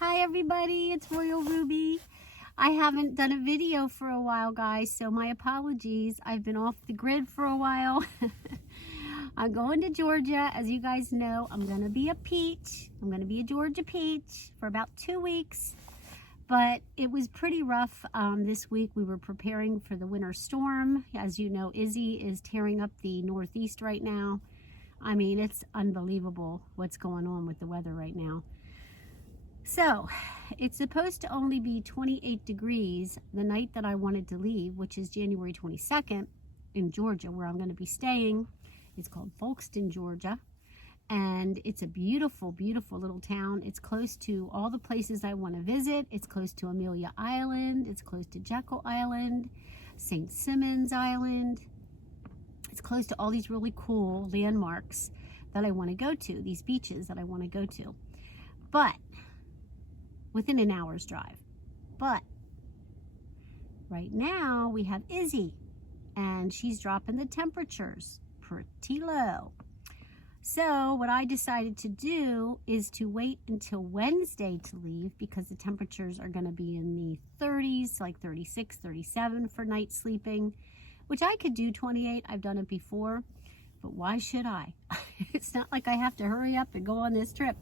Hi everybody, it's Royal Ruby. I haven't done a video for a while, guys, so my apologies. I've been off the grid for a while. I'm going to Georgia. As you guys know, I'm going to be a peach. I'm going to be a Georgia peach for about 2 weeks. But it was pretty rough this week. We were preparing for the winter storm. As you know, Izzy is tearing up the Northeast right now. I mean, it's unbelievable what's going on with the weather right now. So, it's supposed to only be 28 degrees the night that I wanted to leave, which is January 22nd in Georgia, where I'm going to be staying. It's called Folkston, Georgia. And it's a beautiful, beautiful little town. It's close to all the places I want to visit. It's close to Amelia Island. It's close to Jekyll Island, St. Simons Island. It's close to all these really cool landmarks that I want to go to, these beaches that I want to go to. But within an hour's drive. But right now we have Izzy, and she's dropping the temperatures pretty low. So what I decided to do is to wait until Wednesday to leave, because the temperatures are going to be in the 30s, like 36, 37 for night sleeping, which I could do 28. I've done it before, but why should I? It's not like I have to hurry up and go on this trip.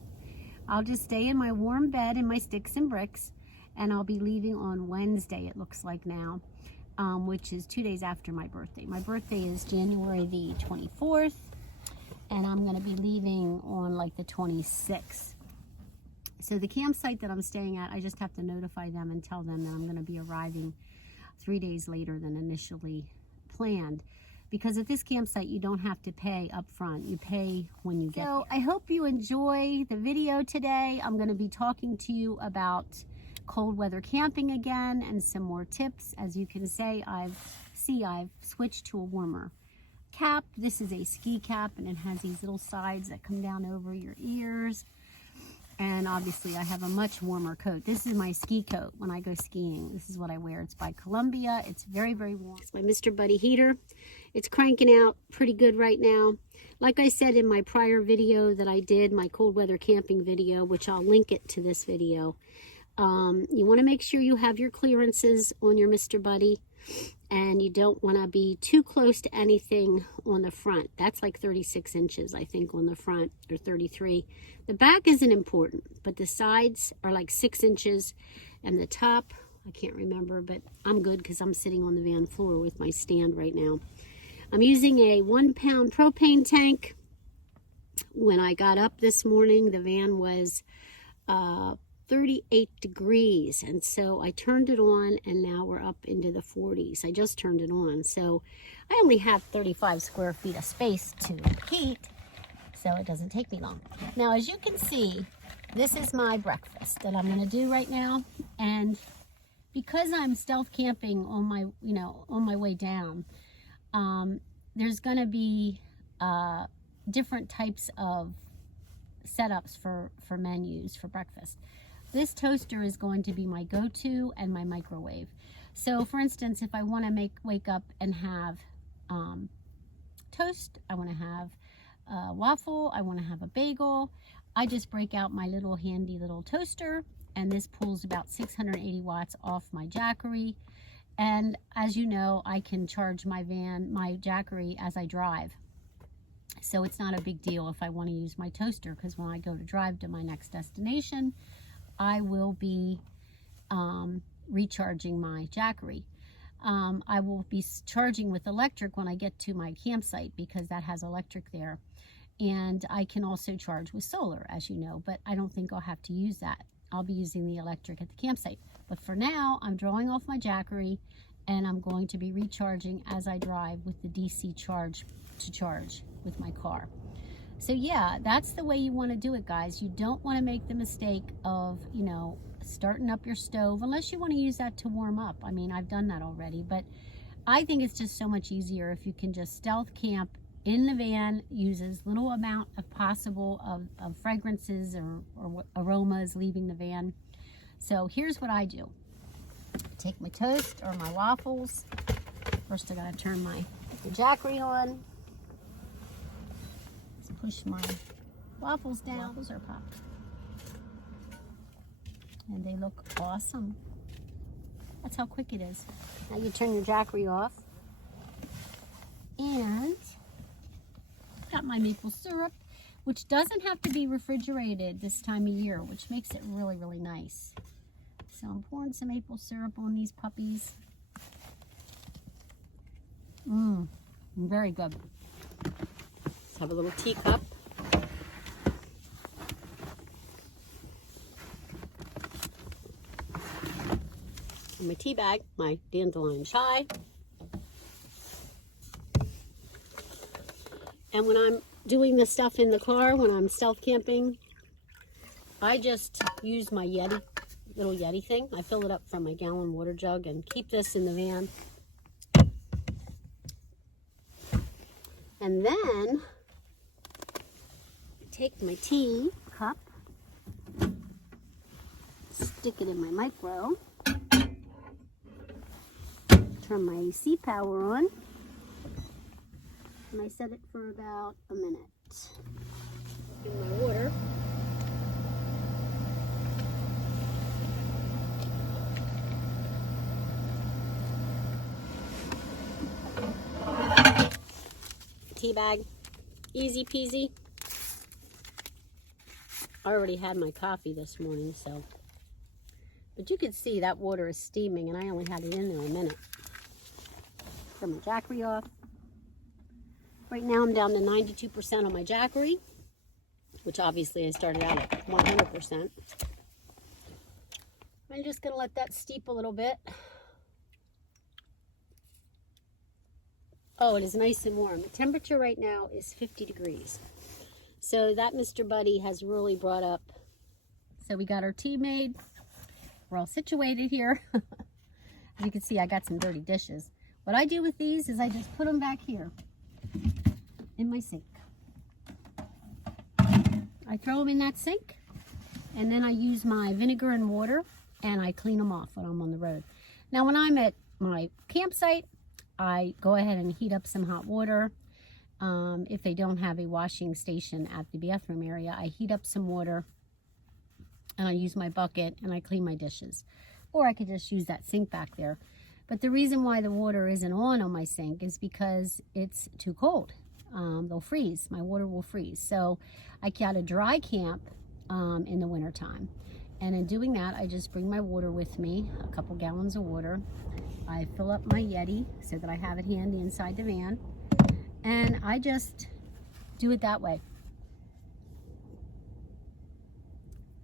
I'll just stay in my warm bed in my sticks and bricks, and I'll be leaving on Wednesday, it looks like now, which is 2 days after my birthday. My birthday is January the 24th, and I'm going to be leaving on like the 26th. So the campsite that I'm staying at, I just have to notify them and tell them that I'm going to be arriving 3 days later than initially planned. Because at this campsite, you don't have to pay up front. You pay when you get there. So I hope you enjoy the video today. I'm going to be talking to you about cold weather camping again and some more tips. As you can say, I've switched to a warmer cap. This is a ski cap, and it has these little sides that come down over your ears. And obviously I have a much warmer coat. This is my ski coat when I go skiing. This is what I wear. It's by Columbia. It's very, very warm. It's my Mr. Buddy heater. It's cranking out pretty good right now. Like I said in my prior video that I did, my cold weather camping video, which I'll link it to this video. You want to make sure you have your clearances on your Mr. Buddy, and you don't want to be too close to anything on the front. That's like 36 inches, I think, on the front, or 33. The back isn't important, but the sides are like 6 inches, and the top, I can't remember, but I'm good because I'm sitting on the van floor with my stand right now. I'm using a 1-pound propane tank. When I got up this morning, the van was 38 degrees, and so I turned it on, and now we're up into the 40s. I just turned it on, so I only have 35 square feet of space to heat, so it doesn't take me long. Now, as you can see, this is my breakfast that I'm going to do right now, and because I'm stealth camping on my, on my way down, there's going to be different types of setups for menus for breakfast. This toaster is going to be my go-to, and my microwave. So for instance, if I want to wake up and have toast, I want to have a waffle, I want to have a bagel, I just break out my little handy little toaster, and this pulls about 680 watts off my Jackery. And as you know, I can charge my Jackery as I drive. So it's not a big deal if I want to use my toaster, because when I go to drive to my next destination, I will be recharging my Jackery. I will be charging with electric when I get to my campsite, because that has electric there. And I can also charge with solar, as you know, but I don't think I'll have to use that. I'll be using the electric at the campsite. But for now, I'm drawing off my Jackery, and I'm going to be recharging as I drive with the DC charge to charge with my car. So yeah, that's the way you want to do it, guys. You don't want to make the mistake of, starting up your stove, unless you want to use that to warm up. I mean, I've done that already, but I think it's just so much easier if you can just stealth camp in the van, use as little amount of possible of fragrances or aromas leaving the van. So here's what I do. Take my toast or my waffles. First, I gotta turn the Jackery on. Push my waffles down. Waffles are popped. And they look awesome. That's how quick it is. Now you turn your Jackery off. And got my maple syrup, which doesn't have to be refrigerated this time of year, which makes it really, really nice. So I'm pouring some maple syrup on these puppies. Very good. Let's have a little teacup. And my tea bag, my dandelion chai. And when I'm doing the stuff in the car, when I'm stealth camping, I just use my Yeti, little Yeti thing. I fill it up from my gallon water jug and keep this in the van. And then I take my tea cup, stick it in my micro, turn my AC power on, and I set it for about a minute. In my water. Tea bag, easy peasy. I already had my coffee this morning, so. But you can see that water is steaming, and I only had it in there a minute. Turn my Jackery off. Right now I'm down to 92% on my Jackery, which obviously I started out at 100%. I'm just going to let that steep a little bit. Oh, it is nice and warm. The temperature right now is 50 degrees. So that Mr. Buddy has really brought up. So we got our tea made. We're all situated here. As you can see, I got some dirty dishes. What I do with these is I just put them back here in my sink. I throw them in that sink, and then I use my vinegar and water, and I clean them off when I'm on the road. Now, when I'm at my campsite, I go ahead and heat up some hot water. If they don't have a washing station at the bathroom area, I heat up some water, and I use my bucket, and I clean my dishes. Or I could just use that sink back there. But the reason why the water isn't on my sink is because it's too cold. They'll freeze. My water will freeze. So I got a dry camp in the wintertime. And in doing that, I just bring my water with me, a couple gallons of water. I fill up my Yeti so that I have it handy inside the van. And I just do it that way.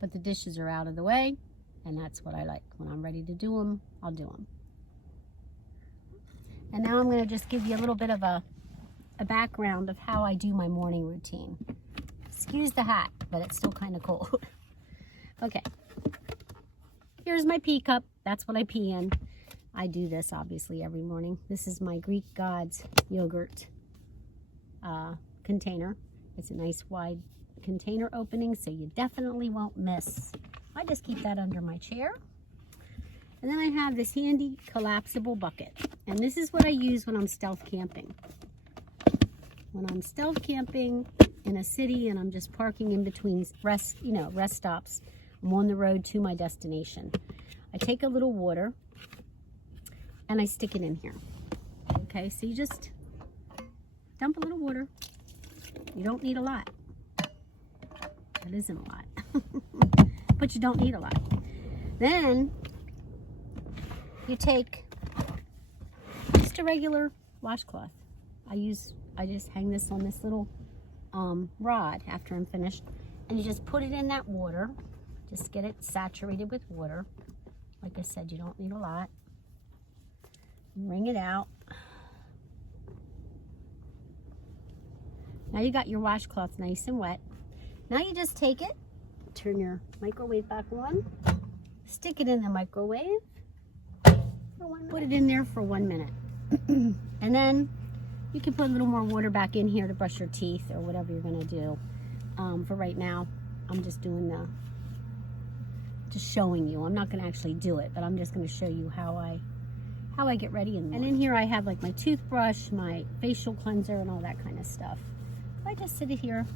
But the dishes are out of the way, and that's what I like. When I'm ready to do them, I'll do them. And now I'm going to just give you a little bit of a background of how I do my morning routine. Excuse the hat, but it's still kind of cold. Okay. Here's my pee cup. That's what I pee in. I do this obviously every morning. This is my Greek Gods yogurt container. It's a nice wide container opening, so you definitely won't miss. I just keep that under my chair. And then I have this handy collapsible bucket. And this is what I use when I'm stealth camping. When I'm stealth camping in a city and I'm just parking in between rest stops, I'm on the road to my destination. I take a little water and I stick it in here. Okay, so you just dump a little water. You don't need a lot. That isn't a lot. But you don't need a lot. Then you take just a regular washcloth. I just hang this on this little rod after I'm finished, and you just put it in that water. Just get it saturated with water. Like I said, you don't need a lot. Wring it out. Now you got your washcloth nice and wet. Now you just take it, turn your microwave back on, stick it in the microwave, put it in there for 1 minute. And then you can put a little more water back in here to brush your teeth or whatever you're gonna do. For right now, I'm just doing just showing you. I'm not gonna actually do it, but I'm just gonna show you how I get ready in the morning. And in here I have like my toothbrush, my facial cleanser, and all that kind of stuff. I just sit it here.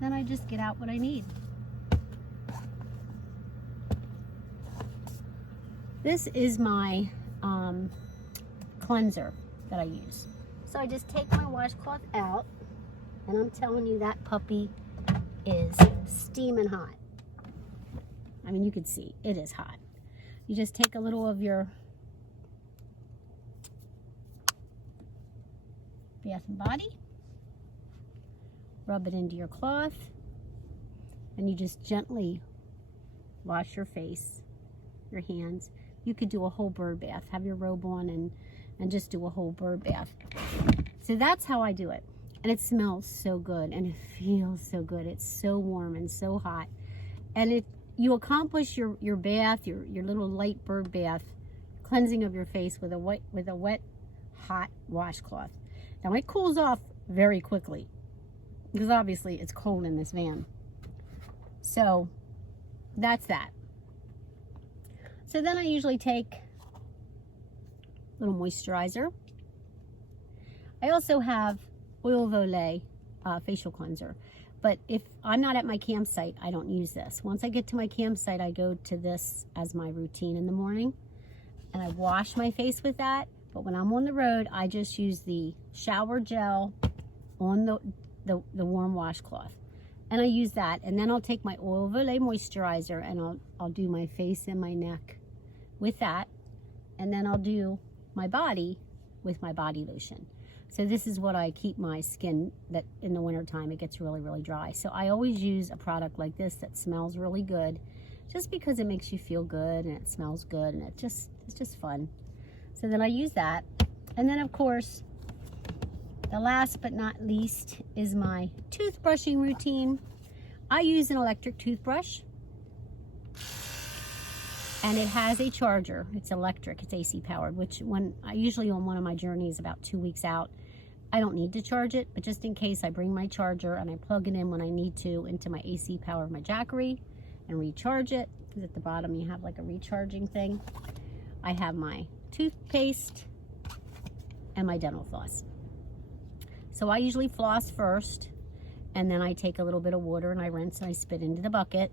Then I just get out what I need. This is my cleanser that I use. So I just take my washcloth out, and I'm telling you, that puppy is steaming hot. I mean, you can see it is hot. You just take a little of your Bath and Body, rub it into your cloth, and you just gently wash your face, your hands. You could do a whole bird bath. Have your robe on and just do a whole bird bath. So that's how I do it. And it smells so good and it feels so good. It's so warm and so hot. And you accomplish your bath, your little light bird bath, cleansing of your face with a wet, hot washcloth. Now it cools off very quickly because obviously it's cold in this van. So that's that. So then I usually take a little moisturizer. I also have Oil of Olay facial cleanser. But if I'm not at my campsite, I don't use this. Once I get to my campsite, I go to this as my routine in the morning. And I wash my face with that. But when I'm on the road, I just use the shower gel on the warm washcloth. And I use that. And then I'll take my Oil of Olay moisturizer and I'll do my face and my neck with that. And then I'll do my body with my body lotion. So this is what I keep my skin, that in the wintertime it gets really, really dry. So I always use a product like this that smells really good, just because it makes you feel good and it smells good and it's just fun. So then I use that. And then of course, the last but not least is my toothbrushing routine. I use an electric toothbrush and it has a charger. It's electric, it's AC powered, which when I usually on one of my journeys about 2 weeks out, I don't need to charge it, but just in case I bring my charger and I plug it in when I need to into my AC power of my Jackery and recharge it, because at the bottom you have like a recharging thing. I have my toothpaste and my dental floss. So I usually floss first, and then I take a little bit of water and I rinse and I spit into the bucket.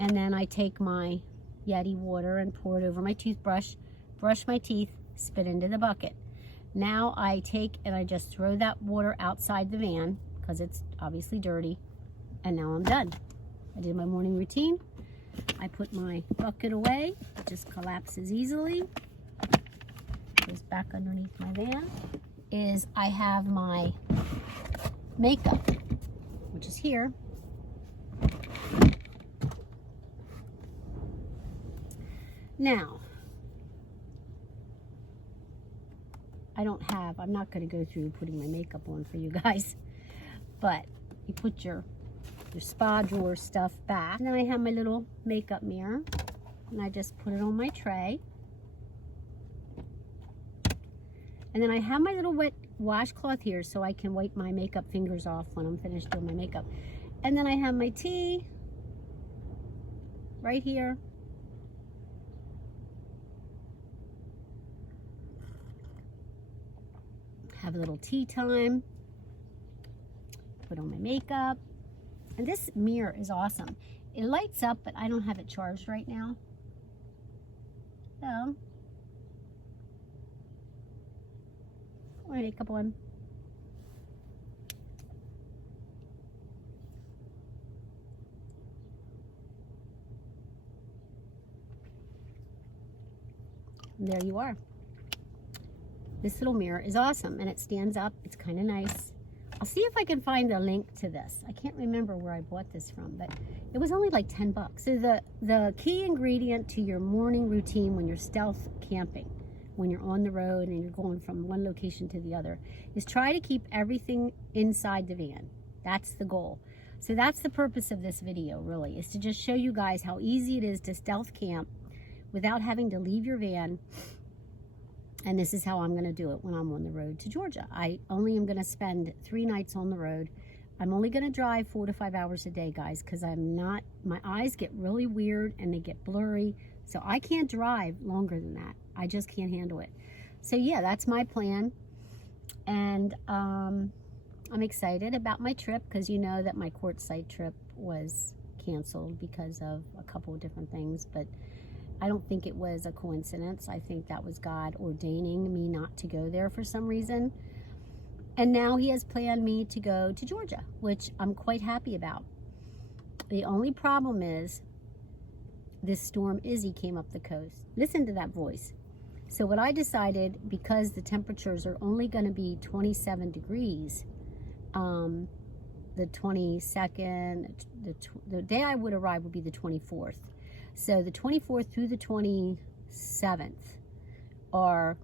And then I take my Yeti water and pour it over my toothbrush, brush my teeth, spit into the bucket. Now I take and I just throw that water outside the van because it's obviously dirty, and now I'm done. I did my morning routine. I put my bucket away. It just collapses easily. Goes back underneath my van. I have my makeup, which is here. Now, I'm not going to go through putting my makeup on for you guys, but you put your spa drawer stuff back. And then I have my little makeup mirror, and I just put it on my tray. And then I have my little wet washcloth here so I can wipe my makeup fingers off when I'm finished doing my makeup. And then I have my tea right here. Have a little tea time. Put on my makeup. And this mirror is awesome. It lights up, but I don't have it charged right now. So, put my makeup on. And there you are. This little mirror is awesome, and it stands up. It's kind of nice. I'll see if I can find a link to this. I can't remember where I bought this from, but it was only like 10 bucks. So the key ingredient to your morning routine when you're stealth camping, when you're on the road and you're going from one location to the other, is try to keep everything inside the van. That's the goal. So that's the purpose of this video, really, is to just show you guys how easy it is to stealth camp without having to leave your van. And this is how I'm going to do it when I'm on the road to Georgia. I only am going to spend 3 nights on the road. I'm only going to drive 4 to 5 hours a day, guys, because my eyes get really weird and they get blurry. So I can't drive longer than that. I just can't handle it. So yeah, that's my plan. And I'm excited about my trip because you know that my quartzsite trip was canceled because of a couple of different things, but I don't think it was a coincidence. I think that was God ordaining me not to go there for some reason. And now he has planned me to go to Georgia, which I'm quite happy about. The only problem is this storm Izzy came up the coast. Listen to that voice. So what I decided, because the temperatures are only going to be 27 degrees, the 22nd, the day I would arrive would be the 24th. So the 24th through the 27th are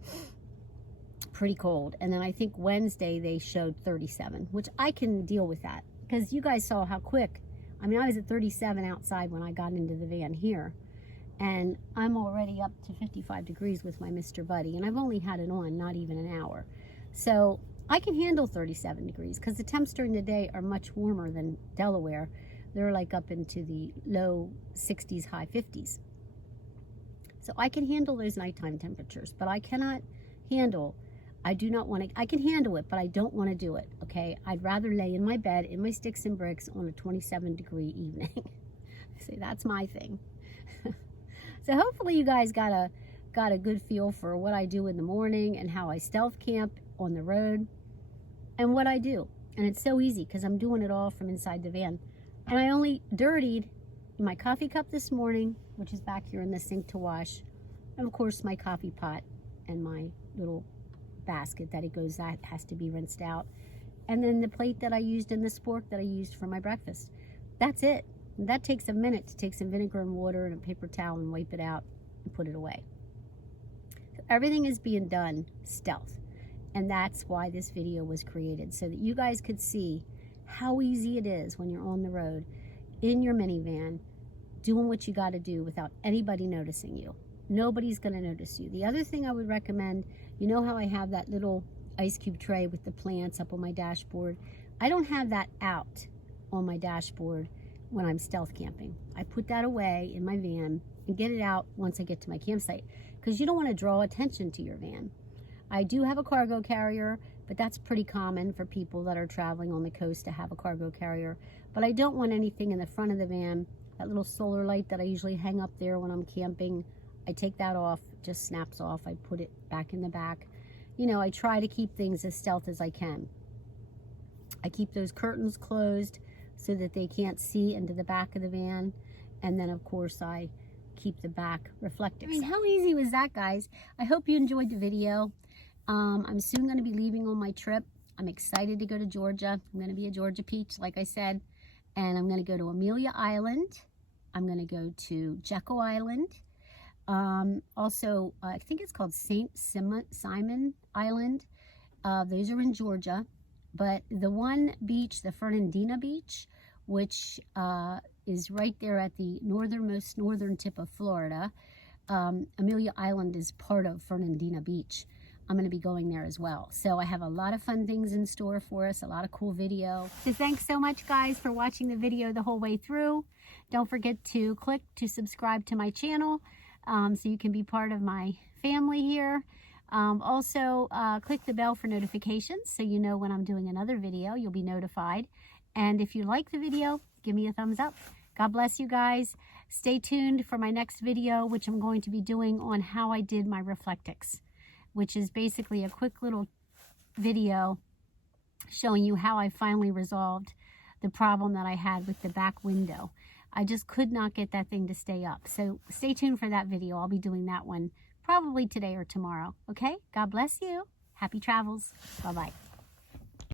pretty cold. And then I think Wednesday they showed 37, which I can deal with that. Because you guys saw how quick. I mean, I was at 37 outside when I got into the van here. And I'm already up to 55 degrees with my Mr. Buddy. And I've only had it on not even an hour. So I can handle 37 degrees because the temps during the day are much warmer than Delaware. They're like up into the low 60s, high 50s. So I can handle those nighttime temperatures, but I cannot handle, I do not want to, I can handle it, but I don't want to do it, okay? I'd rather lay in my bed, in my sticks and bricks on a 27-degree evening. So that's my thing. So hopefully you guys got a good feel for what I do in the morning and how I stealth camp on the road and what I do. And it's so easy because I'm doing it all from inside the van. And I only dirtied my coffee cup this morning, which is back here in the sink to wash. And of course my coffee pot and my little basket that has to be rinsed out. And then the plate that I used and the spork that I used for my breakfast. That's it. And that takes a minute to take some vinegar and water and a paper towel and wipe it out and put it away. So everything is being done stealth. And that's why this video was created, so that you guys could see how easy it is when you're on the road in your minivan doing what you got to do without anybody noticing you. Nobody's going to notice you. The other thing I would recommend, you know how I have that little ice cube tray with the plants up on my dashboard? I don't have that out on my dashboard when I'm stealth camping. I put that away in my van and get it out once I get to my campsite, because you don't want to draw attention to your van. I do have a cargo carrier, but that's pretty common for people that are traveling on the coast to have a cargo carrier. But I don't want anything in the front of the van. That little solar light that I usually hang up there when I'm camping, I take that off, it just snaps off. I put it back in the back. You know, I try to keep things as stealth as I can. I keep those curtains closed so that they can't see into the back of the van. And then, of course, I keep the back reflective. I mean, how easy was that, guys? I hope you enjoyed the video. I'm soon going to be leaving on my trip. I'm excited to go to Georgia. I'm going to be a Georgia peach, like I said. And I'm going to go to Amelia Island. I'm going to go to Jekyll Island. Also, I think it's called St. Simon Island. Those are in Georgia. But the one beach, the Fernandina Beach, which is right there at the northernmost northern tip of Florida. Amelia Island is part of Fernandina Beach. I'm going to be going there as well. So I have a lot of fun things in store for us, a lot of cool video. So thanks so much, guys, for watching the video the whole way through. Don't forget to click to subscribe to my channel so you can be part of my family here. Also, click the bell for notifications so you know when I'm doing another video. You'll be notified. And if you like the video, give me a thumbs up. God bless you guys. Stay tuned for my next video, which I'm going to be doing on how I did my reflectix, which is basically a quick little video showing you how I finally resolved the problem that I had with the back window. I just could not get that thing to stay up. So stay tuned for that video. I'll be doing that one probably today or tomorrow. Okay? God bless you. Happy travels. Bye-bye.